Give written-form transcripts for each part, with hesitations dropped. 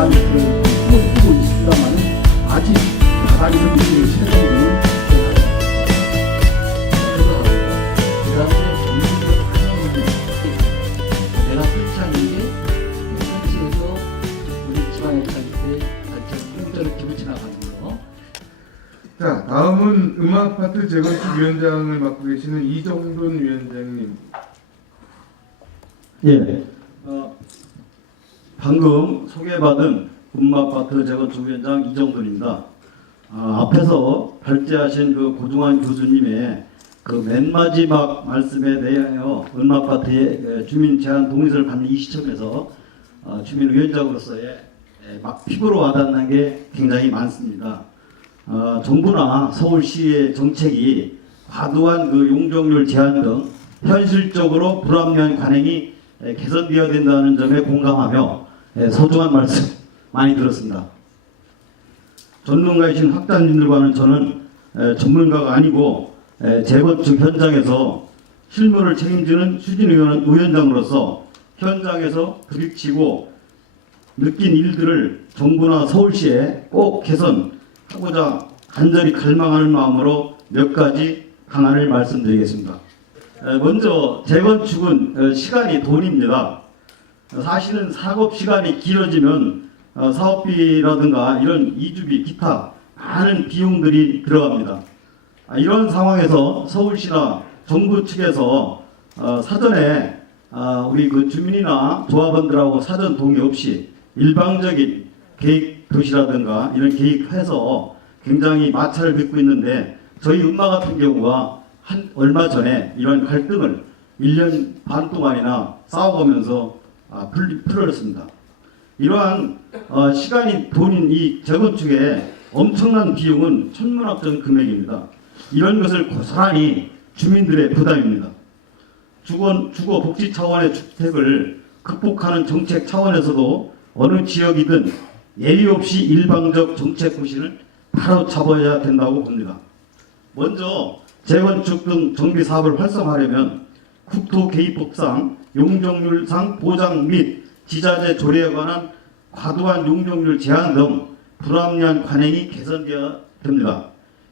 많이 그런 꿈을 꾸고 있습니다만 아직 나라에서 이루어진 세상은 내가 설치하는 게 설치해서 우리 지방에 살 때 같이 공짜로 기부치 나가는 거. 자, 다음은 음악파트 재건축 위원장을 맡고 계시는 이정돈 위원장님. 예, 방금 소개받은 음악파트 재건축 위원장 이정돈입니다. 앞에서 발제하신 그 고중환 교수님의 그 맨 마지막 말씀에 대하여 음악파트의 주민 제한 동의서를 받는 이 시점에서 주민위원장으로서의 막 피부로 와닿는 게 굉장히 많습니다. 정부나 서울시의 정책이 과도한 그 용적률 제한 등 현실적으로 불합리한 관행이 개선되어야 된다는 점에 공감하며 소중한 말씀 많이 들었습니다. 전문가이신 학자님들과는 저는 전문가가 아니고 재건축 현장에서 실무를 책임지는 추진위원장으로서 현장에서 부딪히고 느낀 일들을 정부나 서울시에 꼭 개선하고자 간절히 갈망하는 마음으로 몇 가지 방안을 말씀드리겠습니다. 먼저 재건축은 시간이 돈입니다. 사실은 작업 시간이 길어지면 사업비라든가 이런 이주비 기타 많은 비용들이 들어갑니다. 이런 상황에서 서울시나 정부 측에서 사전에 우리 그 주민이나 조합원들하고 사전 동의 없이 일방적인 계획 도시라든가 이런 계획해서 굉장히 마찰을 빚고 있는데 저희 음마 같은 경우가 얼마 전에 이런 갈등을 1년 반 동안이나 싸워보면서 풀어냈습니다. 이러한 시간이 돈인 이 재건축에 엄청난 비용은 천문학적인 금액입니다. 이런 것을 고스란히 주민들의 부담입니다. 주거 복지 차원의 주택을 극복하는 정책 차원에서도 어느 지역이든 예의 없이 일방적 정책 구실을 바로 잡아야 된다고 봅니다. 먼저 재건축 등 정비 사업을 활성화하려면 국토개입법상 용적률상 보장 및 지자재 조례에 관한 과도한 용적률 제한 등 불합리한 관행이 개선되어야 됩니다.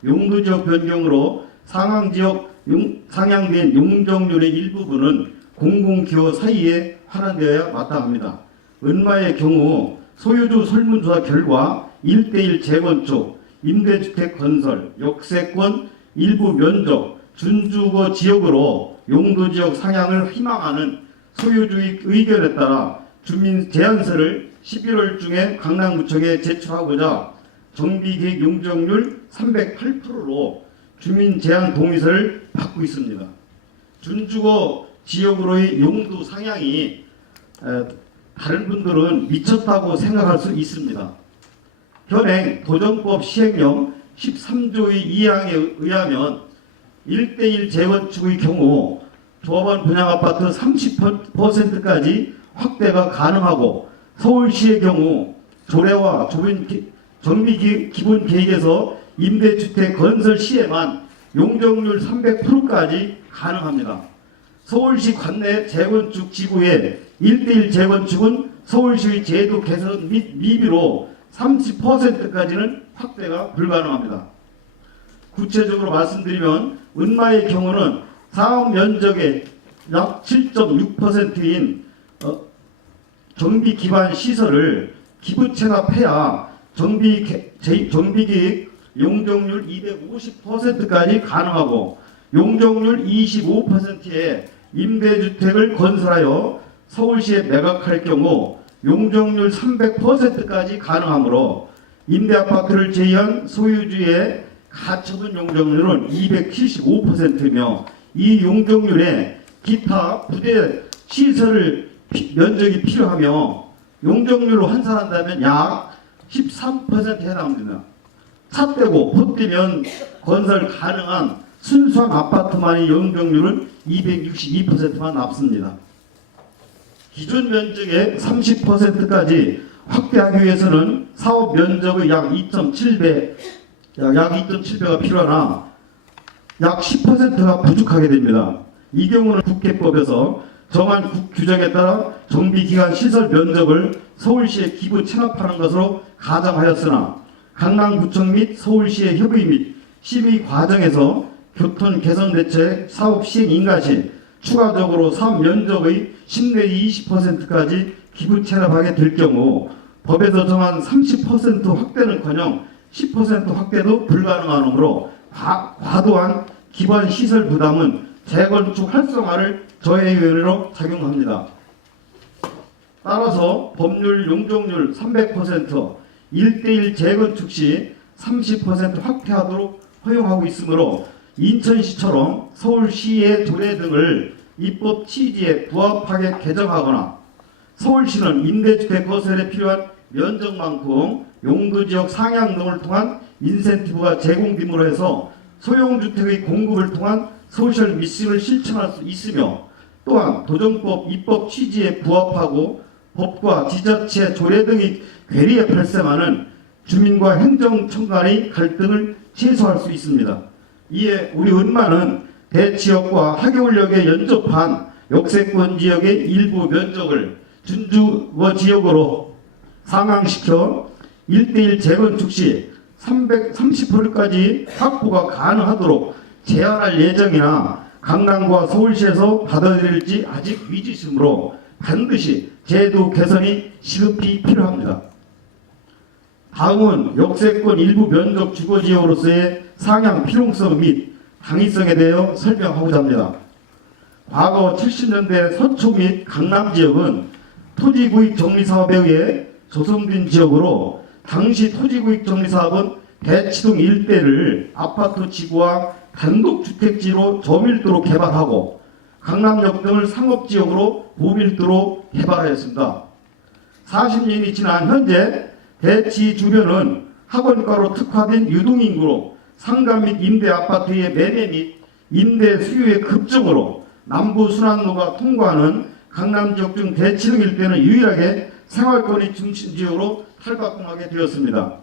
용도지역 변경으로 상향된 용적률의 일부분은 공공기호 사이에 환원되어야 마땅합니다. 은마의 경우 소유주 설문조사 결과 1:1 재건축, 임대주택 건설, 역세권, 일부 면적, 준주거 지역으로 용도지역 상향을 희망하는 소유주의 의견에 따라 주민 제안서를 11월 중에 강남구청에 제출하고자 정비계획 용적률 308%로 주민 제안 동의서를 받고 있습니다. 준주거 지역으로의 용도 상향이 다른 분들은 미쳤다고 생각할 수 있습니다. 현행 도정법 시행령 13조의 2항에 의하면 1:1 재건축의 경우 조합원 분양아파트 30%까지 확대가 가능하고 서울시의 경우 조례와 정비 기본 계획에서 임대주택 건설 시에만 용적률 300%까지 가능합니다. 서울시 관내 재건축 지구의 1:1 재건축은 서울시의 제도 개선 및 미비로 30%까지는 확대가 불가능합니다. 구체적으로 말씀드리면 은마의 경우는 사업 면적의 약 7.6%인 정비 기반 시설을 기부 체납해야 정비계획 용적률 250%까지 가능하고 용적률 25%의 임대주택을 건설하여 서울시에 매각할 경우 용적률 300%까지 가능하므로 임대아파트를 제외한 소유주의 가처분 용적률은 275%며 이 용적률에 기타 부대 시설 면적이 필요하며 용적률로 환산한다면 약 13%에 해당합니다. 차 떼고 포 떼면 건설 가능한 순수한 아파트만의 용적률은 262%만 남습니다. 기존 면적의 30%까지 확대하기 위해서는 사업 면적의 약 2.7배가 필요하나 약 10%가 부족하게 됩니다. 이 경우는 국회법에서 정한 규정에 따라 정비기간 시설 면적을 서울시에 기부 체납하는 것으로 가정하였으나 강남구청 및 서울시의 협의 및 심의 과정에서 교통 개선 대책 사업 시행 인가 시 추가적으로 사업 면적의 10 내지 20%까지 기부 체납하게 될 경우 법에서 정한 30% 확대는커녕 10% 확대도 불가능하므로 과도한 기반 시설 부담은 재건축 활성화를 저해의 요인으로 작용합니다. 따라서 법률 용적률 300%, 1:1 재건축 시 30% 확대하도록 허용하고 있으므로 인천시처럼 서울시의 조례 등을 입법 취지에 부합하게 개정하거나 서울시는 임대주택 건설에 필요한 면적만큼 용도지역 상향 등을 통한 인센티브가 제공됨으로 해서 소형주택의 공급을 통한 소셜 미싱을 실천할 수 있으며 또한 도정법 입법 취지에 부합하고 법과 지자체 조례 등의 괴리에 발생하는 주민과 행정청 간의 갈등을 최소화할 수 있습니다. 이에 우리 은마는 대지역과 하계울역에 연접한 역세권 지역의 일부 면적을 준주거 지역으로 상향시켜 1:1 재건축 시 30%까지 확보가 가능하도록 제한할 예정이나 강남과 서울시에서 받아들일지 아직 미지수이므로 반드시 제도 개선이 시급히 필요합니다. 다음은 역세권 일부 면적 주거지역으로서의 상향 필요성 및 당위성에 대해 설명하고자 합니다. 과거 70년대 서초 및 강남 지역은 토지구입 정리사업에 의해 조성된 지역으로 당시 토지구입 정리사업은 대치동 일대를 아파트 지구와 단독주택지로 저밀도로 개발하고 강남역 등을 상업지역으로 고밀도로 개발하였습니다. 40년이 지난 현재 대치 주변은 학원가로 특화된 유동인구로 상가 및 임대 아파트의 매매 및 임대 수요의 급증으로 남부 순환로가 통과하는 강남 지역 중 대치동 일대는 유일하게 생활권의 중심지역으로 탈바꿈하게 되었습니다.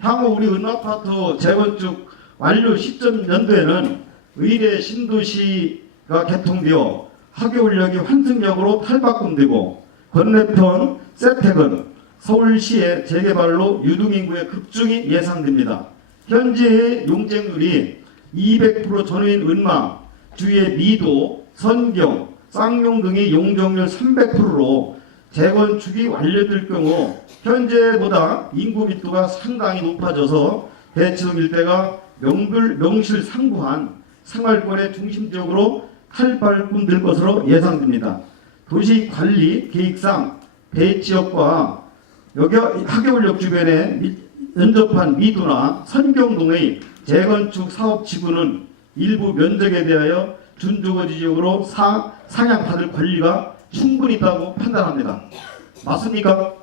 향후 우리 은아파트 재건축 완료 시점 연도에는 의뢰 신도시가 개통되어 하계울역이 환승역으로 탈바꿈되고 건너편 세택은 서울시의 재개발로 유동인구의 급증이 예상됩니다. 현재의 용적률이 200% 전후인 은마, 주위의 미도, 선경, 쌍용 등의 용적률 300%로 재건축이 완료될 경우 현재보다 인구密도가 상당히 높아져서 대치동 일대가 명실상부한 생활권의 중심지역으로 탈바꿈될 것으로 예상됩니다. 도시관리 계획상 대지역과 하계울역 주변에 연접한 미도나 선경동의 재건축 사업 지구는 일부 면적에 대하여 준주거지 지역으로 상향받을 권리가 충분히 있다고 판단합니다. 맞습니까?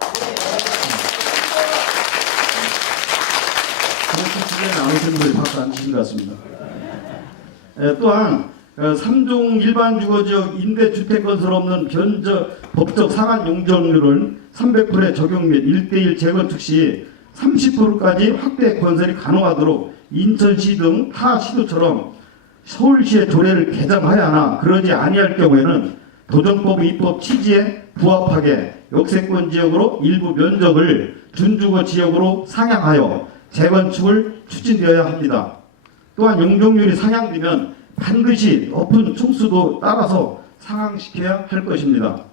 그렇게 주제에 나오신 분이 밖에 안 계신 것 같습니다. 또한 3종 일반 주거지역 임대주택 건설 없는 법적 상한 용적률은 300%의 적용 및 1:1 재건축 시 30%까지 확대 건설이 가능하도록 인천시 등 타 시도처럼 서울시의 조례를 개정하여야 하나 그러지 아니할 경우에는 도정법 입법 취지에 부합하게 역세권 지역으로 일부 면적을 준주거 지역으로 상향하여 재건축을 추진되어야 합니다. 또한 용적률이 상향되면 반드시 높은 총수도 따라서 상향시켜야 할 것입니다.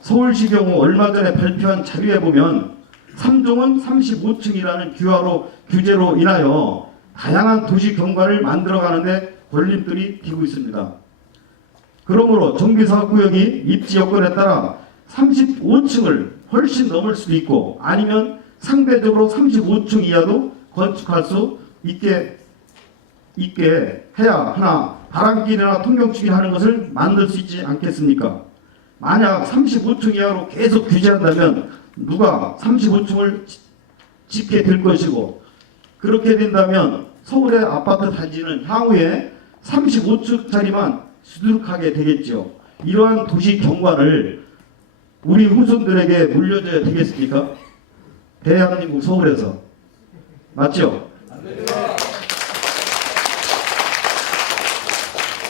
서울시 경우 얼마 전에 발표한 자료에 보면 3종은 35층이라는 규제로 인하여 다양한 도시 경관을 만들어가는데 걸림돌이 되고 있습니다. 그러므로 정비사업구역이 입지 여건에 따라 35층을 훨씬 넘을 수도 있고 아니면 상대적으로 35층 이하도 건축할 수 있게 해야 하나 바람길이나 통경축이 하는 것을 만들 수 있지 않겠습니까? 만약 35층 이하로 계속 규제한다면 누가 35층을 짓게 될 것이고 그렇게 된다면 서울의 아파트 단지는 향후에 35층짜리만 수두룩하게 되겠죠. 이러한 도시 경관을 우리 후손들에게 물려줘야 되겠습니까? 대한민국 서울에서. 맞죠?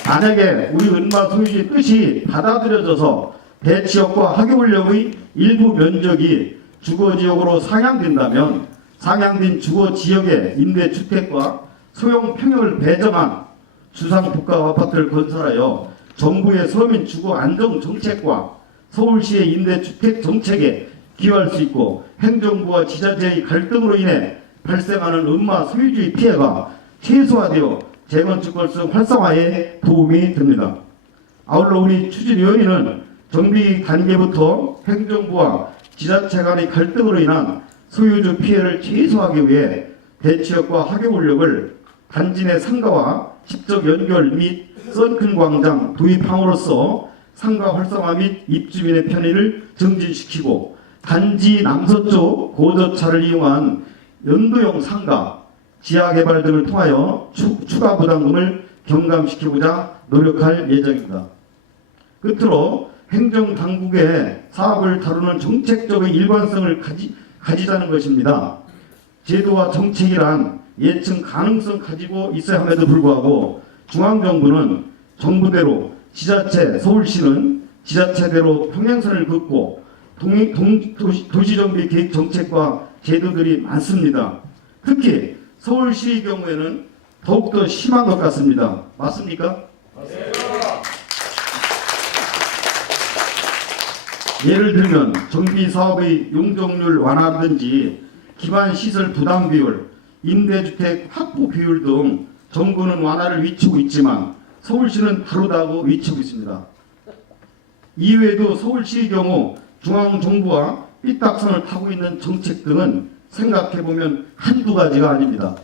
만약에 우리 은마 소유주의 뜻이 받아들여져서 대지역과 하계울역의 일부 면적이 주거지역으로 상향된다면 상향된 주거지역의 임대주택과 소형 평형을 배정한 주상복합 아파트를 건설하여 정부의 서민 주거 안정 정책과 서울시의 임대주택 정책에 기여할 수 있고 행정부와 지자체의 갈등으로 인해 발생하는 음마 소유주의 피해가 최소화되어 재건축 활성 활성화에 도움이 됩니다. 아울러 우리 추진위원회는 정비 단계부터 행정부와 지자체 간의 갈등으로 인한 소유주 피해를 최소화하기 위해 대치역과 하계울역을 단지 내 상가와 직접 연결 및 선큰 광장 도입함으로써 상가 활성화 및 입주민의 편의를 증진시키고 단지 남서쪽 고저차를 이용한 연도형 상가, 지하개발 등을 통하여 추가 부담금을 경감시키고자 노력할 예정입니다. 끝으로 행정당국의 사업을 다루는 정책적인 일관성을 가지자는 것입니다. 제도와 정책이란 예측 가능성 가지고 있어야 함에도 불구하고 중앙정부는 정부대로, 지자체, 서울시는 지자체대로 평행선을 긋고 도시정비 계획 정책과 제도들이 많습니다. 특히 서울시의 경우에는 더욱더 심한 것 같습니다. 맞습니까? 예를 들면 정비 사업의 용적률 완화라든지 기반 시설 부담 비율, 임대주택 확보 비율 등 정부는 완화를 외치고 있지만 서울시는 다르다고 외치고 있습니다. 이외에도 서울시의 경우 중앙정부와 삐딱선을 타고 있는 정책 등은 생각해보면 한두 가지가 아닙니다.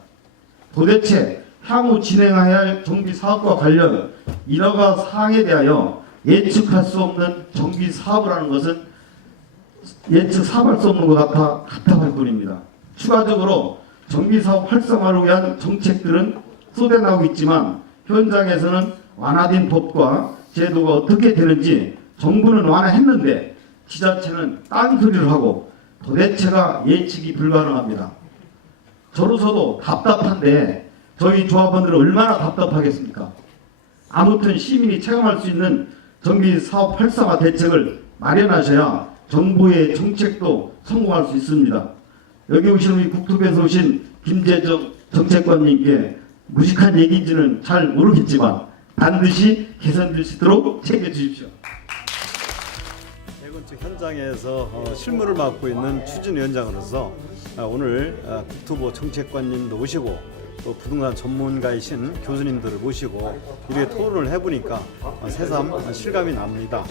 도대체 향후 진행해야 할 정비 사업과 관련 인허가 사항에 대하여 예측할 수 없는 정비 사업을 하는 것은 예측 사업할 수 없는 것 같아 답답할 뿐입니다. 추가적으로 정비 사업 활성화를 위한 정책들은 쏟아나오고 있지만 현장에서는 완화된 법과 제도가 어떻게 되는지 정부는 완화했는데 지자체는 딴소리를 하고 도대체가 예측이 불가능합니다. 저로서도 답답한데 저희 조합원들은 얼마나 답답하겠습니까? 아무튼 시민이 체감할 수 있는 정비 사업 활성화 대책을 마련하셔야 정부의 정책도 성공할 수 있습니다. 여기 오신 우리 국토부에서 오신 김재정 정책관님께 무식한 얘기인지는 잘 모르겠지만 반드시 개선될 수 있도록 챙겨주십시오. 재건축 현장에서 실무를 맡고 있는 추진위원장으로서 오늘 국토부 정책관님도 오시고 또 부동산 전문가이신 교수님들을 모시고 이렇게 토론을 해보니까 새삼 실감이 납니다.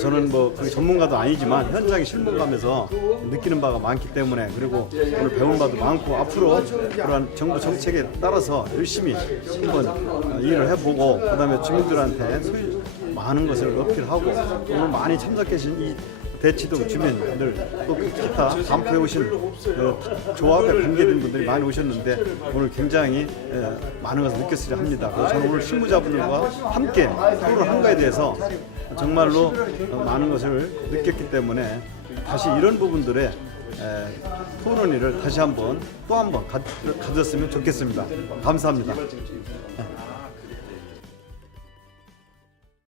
저는 뭐 전문가도 아니지만 현장에 실무가면서 느끼는 바가 많기 때문에 그리고 오늘 배운 바도 많고 앞으로 그러한 정부 정책에 따라서 열심히 한번 일을 해보고 그다음에 주민들한테 많은 것을 어필하고 오늘 많이 참석해 주신 이 대치동 주민들 또 기타 반포에 오신 조합에 관계된 분들이 많이 오셨는데 오늘 굉장히 많은 것을 느꼈으려 합니다. 저는 오늘 실무자분들과 함께 토론한 거에 대해서 정말로 많은 것을 느꼈기 때문에 다시 이런 부분들의 토론회를 다시 한번 또 한번 가졌으면 좋겠습니다. 감사합니다.